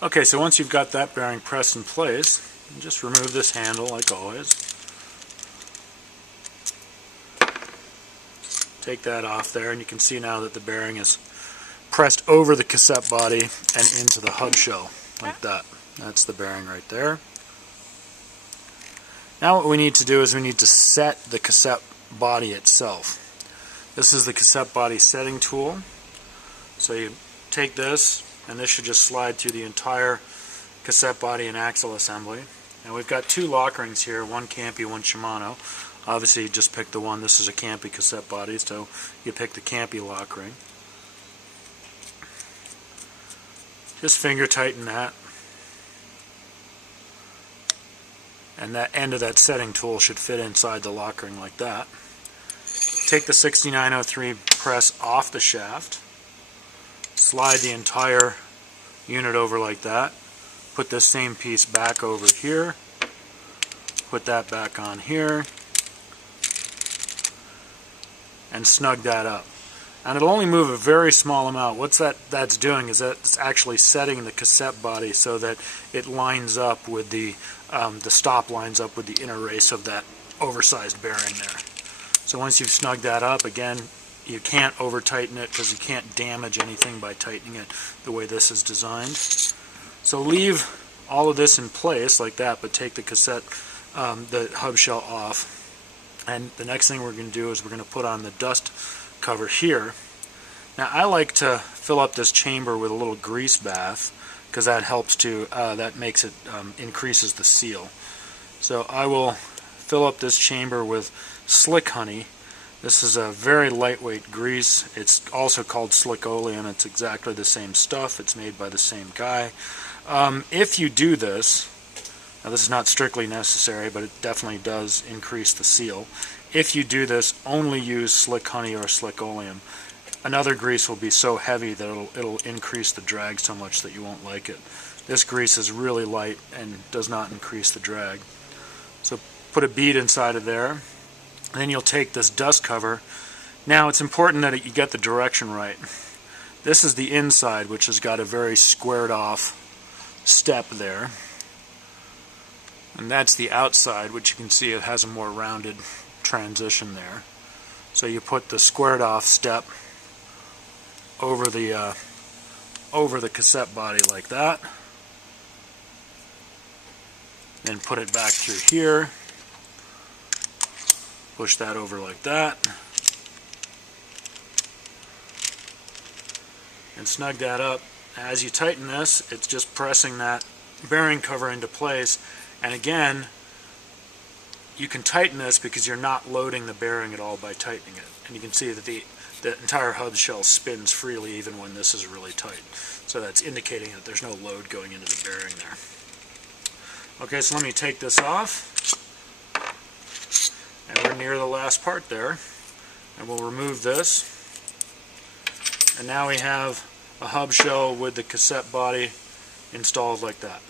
Okay, so once you've got that bearing pressed in place, just remove this handle like always. Take that off there, and you can see now that the bearing is pressed over the cassette body and into the hub shell, like that. That's the bearing right there. Now what we need to do is we need to set the cassette body itself. This is the cassette body setting tool. So you take this, and this should just slide through the entire cassette body and axle assembly. And we've got two lock rings here, one Campy, one Shimano. Obviously you just pick the one. This is a Campy cassette body, so you pick the Campy lock ring. Just finger tighten that. And that end of that setting tool should fit inside the lock ring like that. Take the 6903 press off the shaft. Slide the entire unit over like that. Put this same piece back over here. Put that back on here. And snug that up. And it'll only move a very small amount. What's that's doing is that it's actually setting the cassette body so that it lines up with the stop lines up with the inner race of that oversized bearing there. So once you've snugged that up, again, you can't over tighten it because you can't damage anything by tightening it the way this is designed. So leave all of this in place like that, but take the cassette, the hub shell off. And the next thing we're going to do is we're going to put on the dust cover here. Now I like to fill up this chamber with a little grease bath because that helps to, that makes it, increases the seal. So I will fill up this chamber with Slick Honey. This is a very lightweight grease. It's also called Slick Oleum. It's exactly the same stuff. It's made by the same guy. If you do this, now this is not strictly necessary, but it definitely does increase the seal. If you do this, only use Slick Honey or Slick Oleum. Another grease will be so heavy that it'll increase the drag so much that you won't like it. This grease is really light and does not increase the drag. So put a bead inside of there. Then you'll take this dust cover. Now it's important that you get the direction right. This is the inside, which has got a very squared off step there. And that's the outside, which you can see it has a more rounded transition there. So you put the squared off step over the cassette body like that. Then put it back through here. Push that over like that. And snug that up. As you tighten this, it's just pressing that bearing cover into place. And again, you can tighten this because you're not loading the bearing at all by tightening it. And you can see that the entire hub shell spins freely even when this is really tight. So that's indicating that there's no load going into the bearing there. Okay, so let me take this off. And we're near the last part there. And we'll remove this. And now we have a hub shell with the cassette body installed like that.